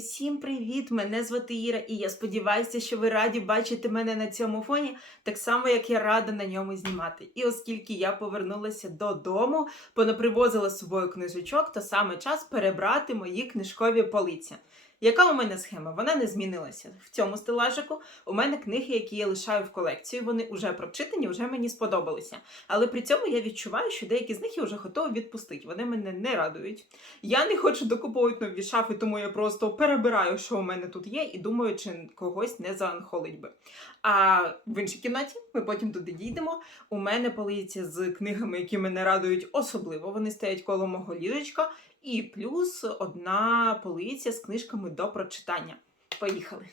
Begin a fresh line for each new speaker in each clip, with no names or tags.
Усім привіт! Мене звати Іра, і я сподіваюся, що ви раді бачити мене на цьому фоні, так само як я рада на ньому знімати. І оскільки я повернулася додому, понапривозила з собою книжечок, то саме час перебрати мої книжкові полиці. Яка у мене схема? Вона не змінилася. В цьому стелажику у мене книги, які я лишаю в колекцію, вони вже прочитані, вже мені сподобалися. Але при цьому я відчуваю, що деякі з них я вже готова відпустити. Вони мене не радують. Я не хочу докуповувати нові шафи, тому я просто перебираю, що у мене тут є, і думаю, чи когось не заанхолить би. А в іншій кімнаті ми потім туди дійдемо. У мене полиця з книгами, які мене радують особливо. Вони стоять коло мого ліжечка. І плюс одна полиця з книжками до прочитання. Поїхали.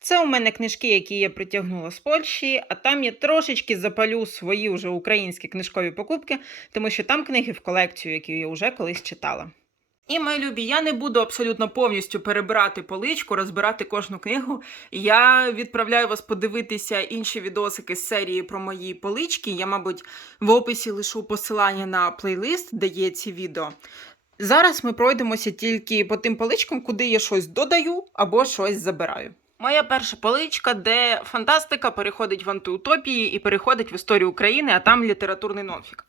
Це у мене книжки, які я притягнула з Польщі, а там я трошечки запалю свої вже українські книжкові покупки, тому що там книги в колекцію, які я вже колись читала. І, мої любі, я не буду абсолютно повністю перебирати поличку, розбирати кожну книгу. Я відправляю вас подивитися інші відосики з серії про мої полички. Я, мабуть, в описі лишу посилання на плейлист, де є ці відео. Зараз ми пройдемося тільки по тим поличкам, куди я щось додаю або щось забираю. Моя перша поличка, де фантастика переходить в антиутопії і переходить в історію України, а там літературний нонфік.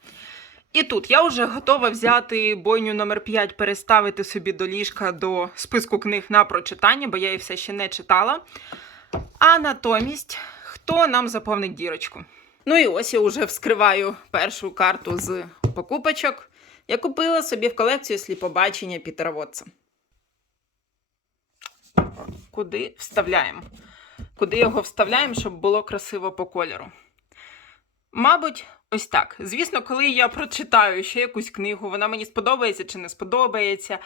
І тут я вже готова взяти бойню номер 5 переставити собі до ліжка до списку книг на прочитання, бо я її все ще не читала. А натомість, хто нам заповнить дірочку? Ну і ось я вже вскриваю першу карту з покупочок. Я купила собі в колекцію сліпобачення Пітера Вотса. Куди вставляємо? Куди його вставляємо, щоб було красиво по кольору? Мабуть, ось так. Звісно, коли я прочитаю ще якусь книгу, вона мені сподобається чи не сподобається.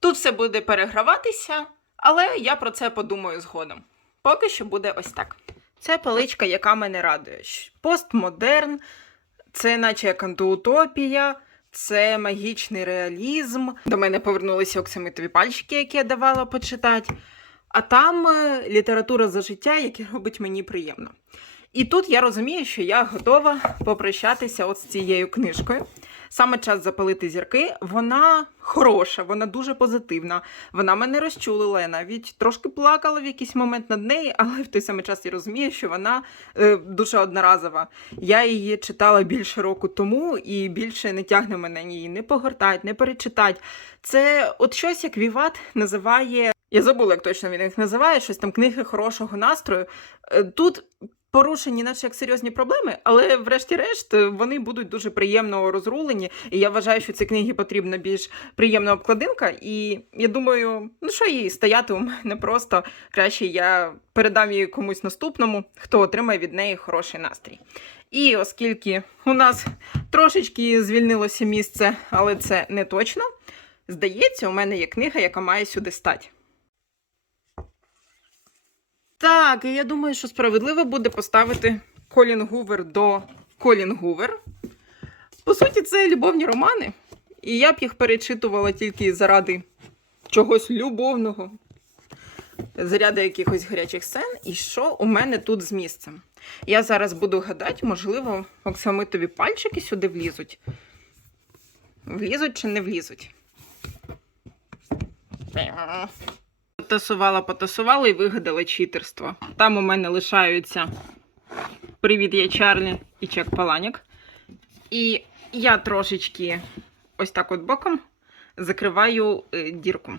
Тут все буде переграватися, але я про це подумаю згодом. Поки що буде ось так. Це паличка, яка мене радує. Постмодерн, це наче як антиутопія, це магічний реалізм. До мене повернулися оксамитові пальчики, які я давала почитати. А там е, література за життя, яка робить мені приємно. І тут я розумію, що я готова попрощатися от з цією книжкою. Саме час запалити зірки. Вона хороша, вона дуже позитивна. Вона мене розчулила. Я навіть трошки плакала в якийсь момент над нею, але в той самий час я розумію, що вона е, дуже одноразова. Я її читала більше року тому і більше не тягне мене її не погортать, не перечитать. Це от щось, як Віват називає. Я забула, як точно він їх називає, щось там книги хорошого настрою. Е, Тут порушені, наче як серйозні проблеми, але врешті-решт е, вони будуть дуже приємно розрулені. І я вважаю, що ці книги потрібна більш приємна обкладинка. І я думаю, ну що їй стояти у мене просто краще я передам її комусь наступному, хто отримає від неї хороший настрій. І оскільки у нас трошечки звільнилося місце, але це не точно. Здається, у мене є книга, яка має сюди стати. Так, і я думаю, що справедливо буде поставити Колін Гувер до Колін Гувер. По суті, це любовні романи. І я б їх перечитувала тільки заради чогось любовного, заряди якихось гарячих сцен. І що у мене тут з місцем? Я зараз буду гадати, можливо, оксамитові пальчики сюди влізуть. Влізуть чи не влізуть? Потасувала, потасувала і вигадала читерство. Там у мене лишаються Привіт, я Чарлі і Чек Паланік. І я трошечки ось так от боком закриваю е, дірку.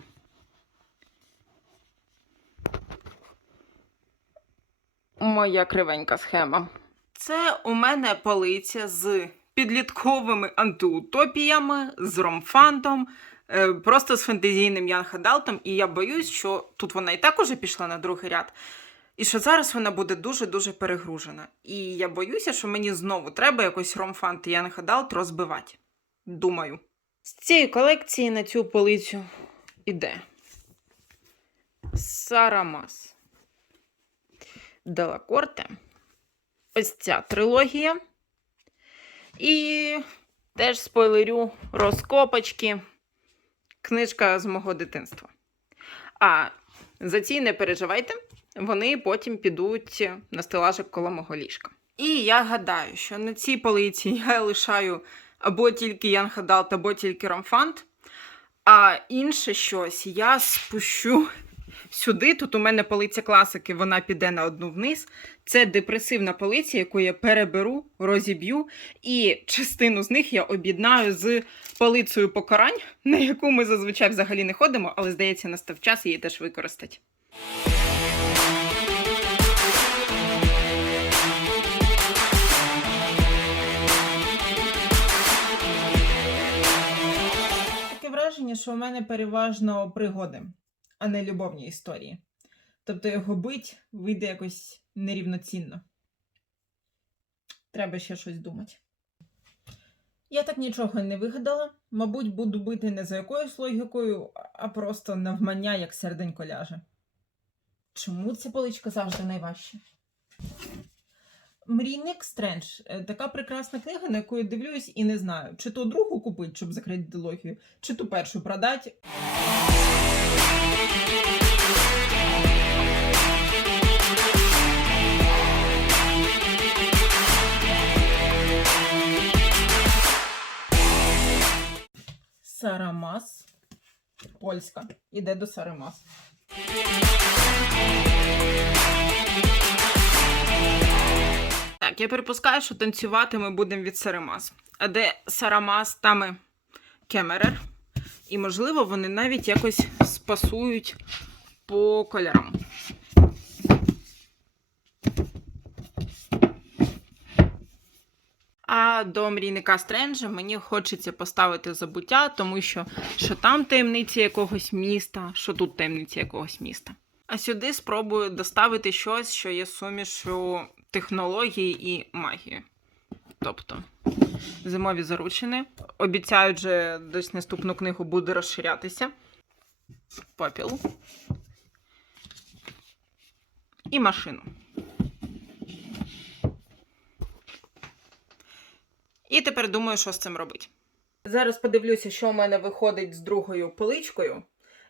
Моя кривенька схема. Це у мене полиця з підлітковими антиутопіями, з ромфантом, просто з фентезійним Янхадалтом, і я боюсь, що тут вона і так уже пішла на другий ряд. І що зараз вона буде дуже-дуже перегружена. І я боюся, що мені знову треба якось ромфант і Янхадалт розбивати. Думаю. З цієї колекції на цю полицю іде Сарамас Делакорте. Ось ця трилогія. І теж спойлерю розкопочки. Книжка з мого дитинства. А за ці не переживайте. вони потім підуть на стелажик коло мого ліжка. І я гадаю, що на цій полиці я лишаю або тільки Ян Хадалт, або тільки Ромфант, а інше щось я спущу сюди. Тут у мене полиця класики, вона піде на одну вниз. Це депресивна полиця, яку я переберу, розіб'ю, і частину з них я об'єднаю з полицею покарань, на яку ми зазвичай взагалі не ходимо, але здається, настав час її теж використати. Таке враження, що у мене переважно пригоди, а не любовні історії. Тобто його бить вийде якось нерівноцінно. Треба ще щось думати. Я так нічого не вигадала. Мабуть, буду бити не за якоюсь логікою, а просто навмання, як серденько ляже. Чому ця поличка завжди найважча? Мрійник Стрендж. Е, Така прекрасна книга, на яку я дивлюсь і не знаю, чи то другу купити, щоб закрити дилогію, чи ту першу продати. Сарамас. Польська. Іде до Сарамас. Так, я припускаю, що танцювати ми будемо від Сарамас. А де Сарамас, там і Кемерер. І, можливо, вони навіть якось спасують по кольорам. А до мрійника Стренджа мені хочеться поставити забуття, тому що що там таємниці якогось міста, що тут таємниці якогось міста. А сюди спробую доставити щось, що є сумішю технології і магії. Тобто зимові заручини. Обіцяють, що десь наступну книгу буде розширятися. Попіл. І машину. І тепер думаю, що з цим робити. Зараз подивлюся, що в мене виходить з другою поличкою.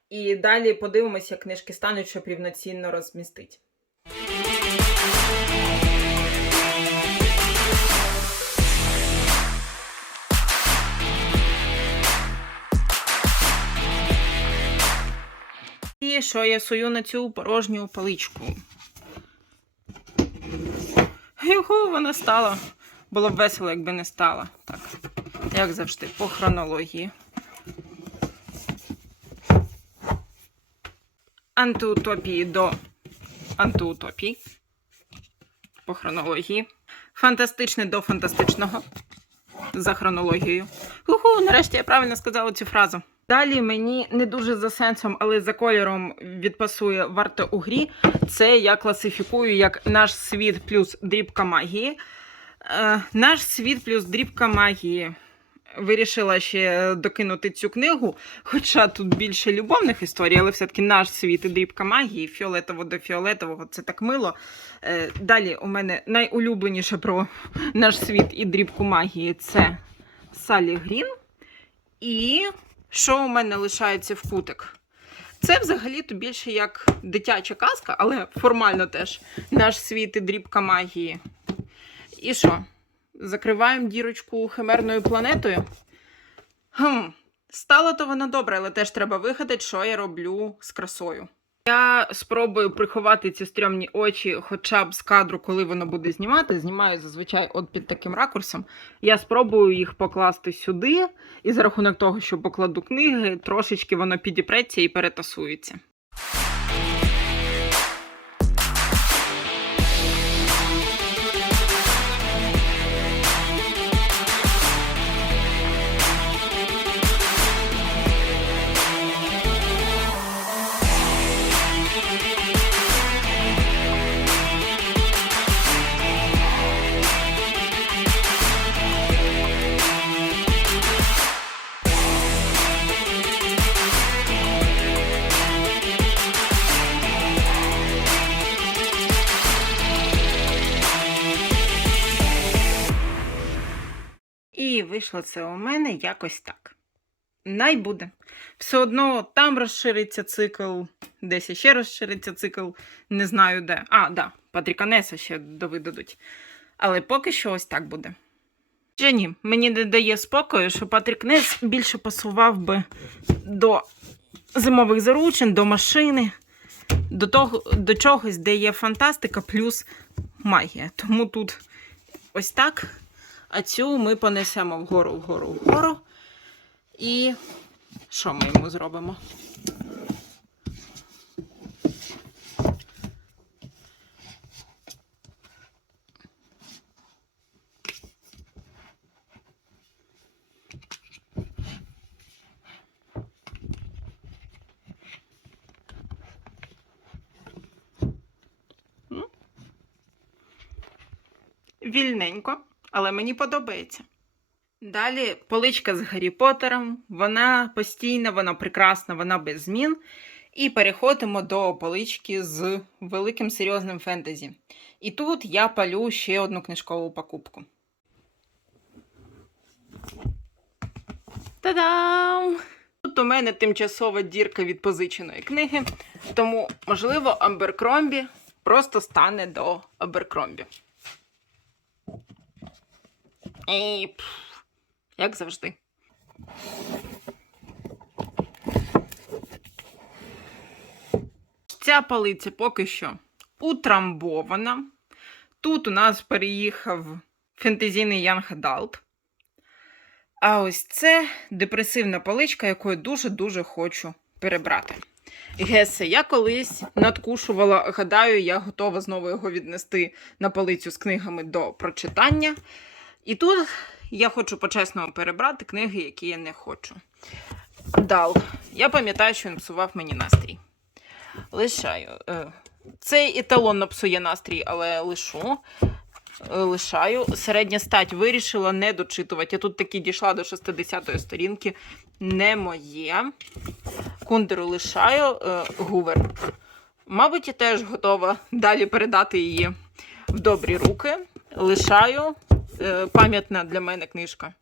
І далі подивимося, як книжки стануть, щоб рівноцінно розмістити. Що я сую на цю порожню поличку? Його вона стала. Було б весело, якби не стала. Так, як завжди, по хронології. Антиутопії до антиутопії. По хронології. Фантастичне до фантастичного. За хронологією. Уху, нарешті я правильно сказала цю фразу. Далі мені не дуже за сенсом, але за кольором відпасує варто у грі. Це я класифікую як наш світ плюс дрібка магії. Е, наш світ плюс дрібка магії. Вирішила ще докинути цю книгу, хоча тут більше любовних історій, але все-таки наш світ і дрібка магії, фіолетово до фіолетового, це так мило. Е, Далі у мене найулюбленіше про наш світ і дрібку магії це Салі Грін. І що у мене лишається в кутик? Це взагалі-то більше як дитяча казка, але формально теж наш світ і дрібка магії. І що? Закриваємо дірочку химерною планетою. Хм, стало то воно добре, але теж треба вигадати, що я роблю з красою. Я спробую приховати ці стрьомні очі хоча б з кадру, коли воно буде знімати. Знімаю зазвичай от під таким ракурсом. Я спробую їх покласти сюди, і за рахунок того, що покладу книги, трошечки воно підіпреться і перетасується. І вийшло це у мене якось так. най буде. Все одно там розшириться цикл, десь ще розшириться цикл, не знаю де. А, да, Патріка Неса ще довидадуть. Але поки що ось так буде. Чи ні, мені не дає спокою, що Патрік Нес більше пасував би до зимових заручин, до машини, до, того, до чогось, де є фантастика плюс магія. Тому тут ось так. А цю ми понесемо вгору, вгору, вгору. І що ми йому зробимо? Вільненько, але мені подобається. Далі поличка з Гаррі Поттером. Вона постійна, вона прекрасна, вона без змін. І переходимо до полички з великим серйозним фентезі. І тут я палю ще одну книжкову покупку. Та-дам! Тут у мене тимчасова дірка від позиченої книги, тому, можливо, Амберкромбі просто стане до Аберкромбі. І, пф, як завжди. Ця полиця поки що утрамбована. Тут у нас переїхав фентезійний Young Adult. А ось це депресивна поличка, яку я дуже-дуже хочу перебрати. Гесе, я колись надкушувала, гадаю, я готова знову його віднести на полицю з книгами до прочитання. І тут я хочу по-чесному перебрати книги, які я не хочу. Дал. Я пам'ятаю, що він псував мені настрій. Лишаю. Е, Цей еталонно псує настрій, але лишу. Е, Лишаю. Середня стать вирішила не дочитувати. Я тут таки дійшла до 60-ї сторінки. Не моє. Кундеру лишаю. Е, Гувер. Мабуть, я теж готова далі передати її в добрі руки. Лишаю. Е, Пам'ятна для мене книжка.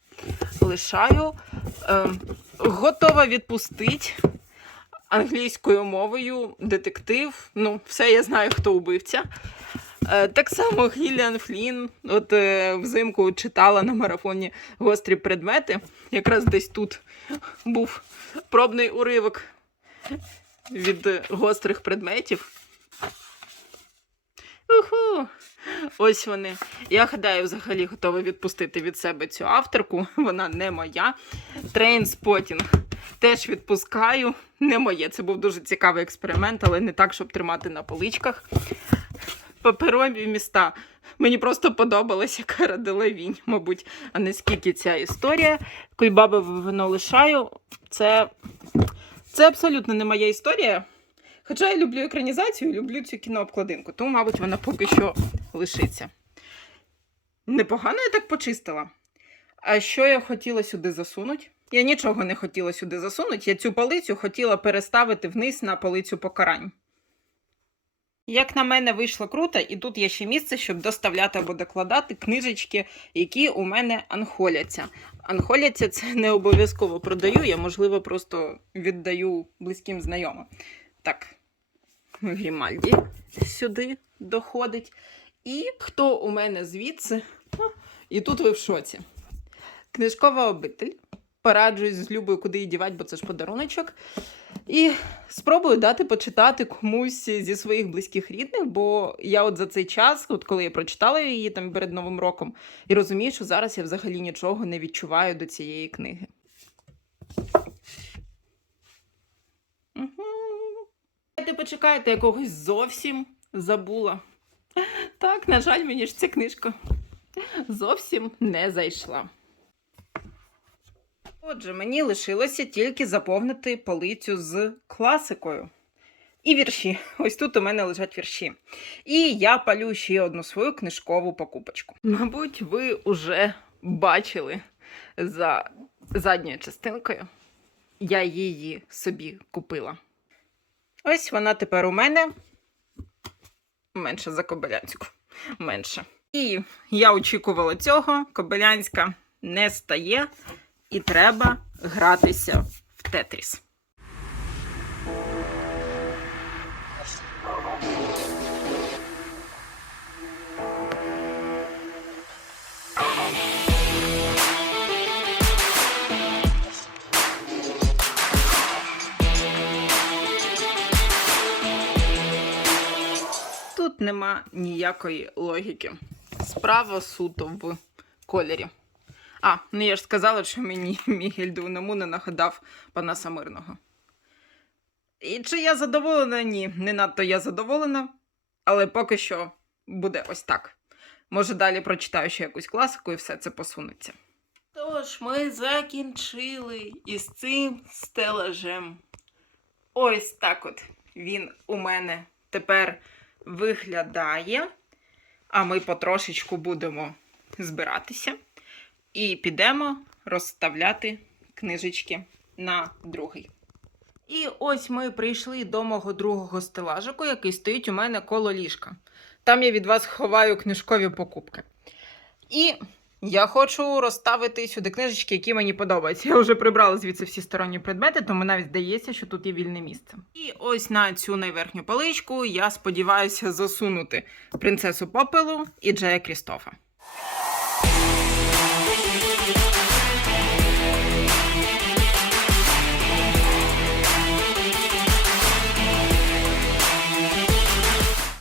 Лишаю. Е, Готова відпустити англійською мовою детектив. Ну, все я знаю, хто убивця. Е, Так само Гіліан Флін. От взимку читала на марафоні гострі предмети. Якраз десь тут був пробний уривок від гострих предметів. Уху! Ось вони. Я гадаю, взагалі готова відпустити від себе цю авторку. Вона не моя. Трейнспотінг теж відпускаю. Не моє. Це був дуже цікавий експеримент, але не так, щоб тримати на поличках. Паперові міста. Мені просто подобалася Кара Делавінь, мабуть, а не скільки ця історія. Кульбаби вино лишаю. Це, це абсолютно не моя історія. Хоча я люблю екранізацію, люблю цю кінообкладинку, тому, мабуть, вона поки що лишиться. Непогано я так почистила. А що я хотіла сюди засунути? Я нічого не хотіла сюди засунути. Я цю полицю хотіла переставити вниз на полицю покарань. Як на мене вийшло круто, і тут є ще місце, щоб доставляти або докладати книжечки, які у мене анхоляться. Анхоляться це не обов'язково продаю, я, можливо, просто віддаю близьким знайомим. Так, Грімальді сюди доходить. І хто у мене звідси? І тут ви в шоці. Книжкова обитель. Пораджуюсь з Любою, куди її дівати, бо це ж подаруночок. І спробую дати почитати комусь зі своїх близьких рідних, бо я от за цей час, от коли я прочитала її там перед Новим роком, і розумію, що зараз я взагалі нічого не відчуваю до цієї книги. Ти почекаєте якогось зовсім забула. Так, на жаль, мені ж ця книжка зовсім не зайшла. Отже, мені лишилося тільки заповнити полицю з класикою. І вірші. Ось тут у мене лежать вірші. І я палю ще одну свою книжкову покупочку. Мабуть, ви вже бачили за задньою частинкою. Я її собі купила. Ось вона тепер у мене менше за Кобилянську. Менше. І я очікувала цього. Кобилянська не стає. І треба гратися в Тетріс. Нема ніякої логіки. Справа суто в кольорі. А, ну я ж сказала, що мені Мігель Дуунамуна нагадав Панаса Мирного. І чи я задоволена? Ні, не надто я задоволена, але поки що буде ось так. Може, далі прочитаю ще якусь класику і все це посунеться. Тож, ми закінчили із цим стелажем. Ось так от він у мене тепер виглядає. А ми потрошечку будемо збиратися і підемо розставляти книжечки на другий. І ось ми прийшли до мого другого стелажику, який стоїть у мене коло ліжка. Там я від вас ховаю книжкові покупки. І я хочу розставити сюди книжечки, які мені подобаються. Я вже прибрала звідси всі сторонні предмети, тому навіть здається, що тут є вільне місце. І ось на цю найверхню поличку я сподіваюся засунути принцесу попелу і Джея Крістофа.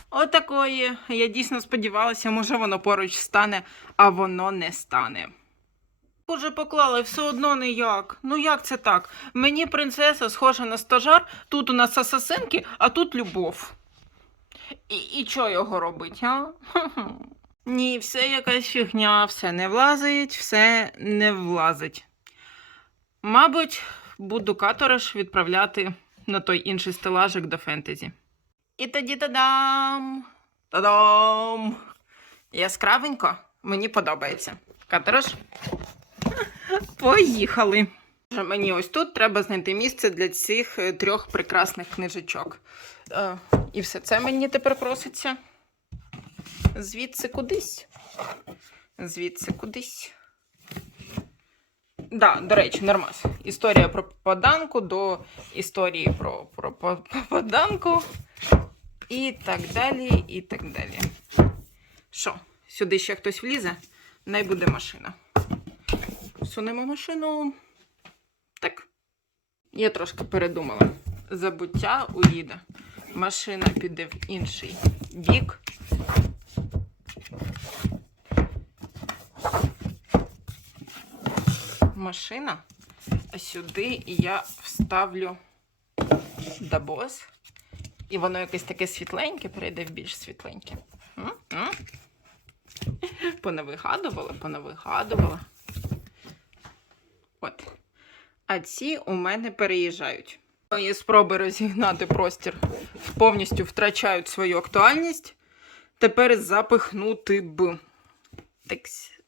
Отакої. Я дійсно сподівалася, може воно поруч стане, а воно не стане. Уже поклали, все одно ніяк. Ну як це так? Мені принцеса схожа на стажар, тут у нас асасинки, а тут любов. І, і що його робить, а? Ні, все якась фігня, все не влазить, все не влазить. Мабуть, буду каториш відправляти на той інший стелажик до фентезі. І тоді тадам! Тадам! Яскравенько, мені подобається. Каториш? Поїхали. Мені ось тут треба знайти місце для цих е, трьох прекрасних книжечок. Е, і все це мені тепер проситься. Звідси кудись. Звідси кудись. Да, до речі, нормас. Історія про попаданку до історії про, про попаданку. І так далі, і так далі. Що, сюди ще хтось влізе? Най буде машина. Сунемо машину. Так. Я трошки передумала. Забуття уїде. Машина піде в інший бік. Машина. А сюди я вставлю дабос. І воно якесь таке світленьке, перейде в більш світленьке. М? М? Понавигадувала, понавигадувала. От. А ці у мене переїжджають. Мої спроби розігнати простір повністю втрачають свою актуальність. Тепер запихнути б. Так,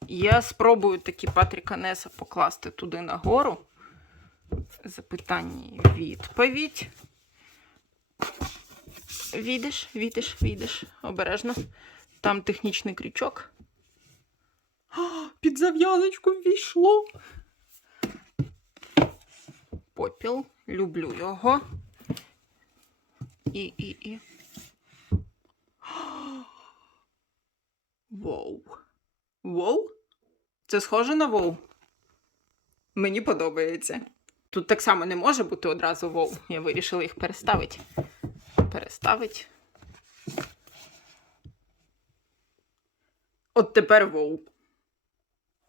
я спробую такі Патріка Неса покласти туди нагору. Запитання відповідь. Відеш, відеш, відеш. Обережно. Там технічний крючок. О, під зав'язочку ввійшло. Попіл. Люблю його. І, і, і. Воу. Воу? Це схоже на воу? Мені подобається. Тут так само не може бути одразу воу. Я вирішила їх переставити. Переставити. От тепер воу.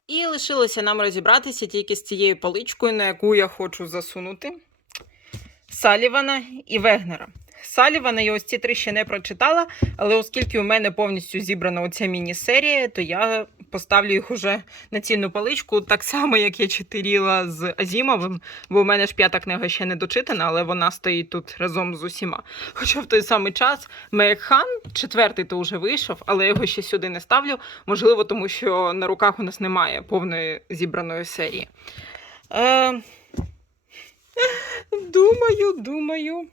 І лишилося нам розібратися тільки з цією паличкою, на яку я хочу засунути Салівана і Вегнера. Салівана я ось ці три ще не прочитала, але оскільки у мене повністю зібрана оця міні-серія, то я поставлю їх уже на цільну паличку, так само, як я чотиріла з Азімовим, бо у мене ж п'ята книга ще не дочитана, але вона стоїть тут разом з усіма. Хоча в той самий час Меекхан, четвертий то вже вийшов, але його ще сюди не ставлю. Можливо, тому що на руках у нас немає повної зібраної серії. Е... Думаю, думаю.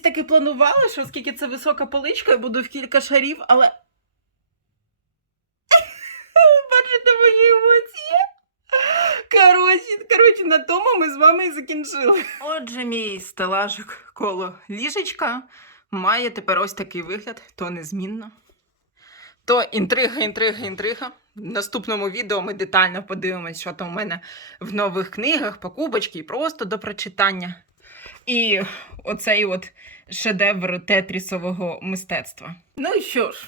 Колись таки планувала, що оскільки це висока поличка, я буду в кілька шарів, але. Бачите мої емоції? Коротше, коротше, на тому ми з вами і закінчили. Отже, мій стелажик коло ліжечка має тепер ось такий вигляд, то незмінно. То інтрига, інтрига, інтрига. В наступному відео ми детально подивимось, що там у мене в нових книгах, покупочки і просто до прочитання. І оцей от шедевр тетрісового мистецтва. Ну і що ж,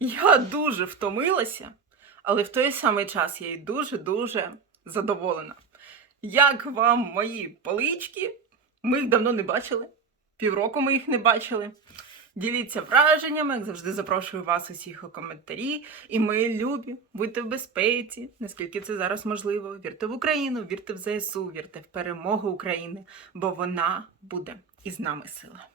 я дуже втомилася, але в той самий час я й дуже-дуже задоволена. Як вам мої полички? Ми їх давно не бачили. Півроку ми їх не бачили. Діліться враженнями, як завжди запрошую вас усіх у коментарі. І ми любі, будьте в безпеці, наскільки це зараз можливо. Вірте в Україну, вірте в ЗСУ, вірте в перемогу України, бо вона буде із нами сила.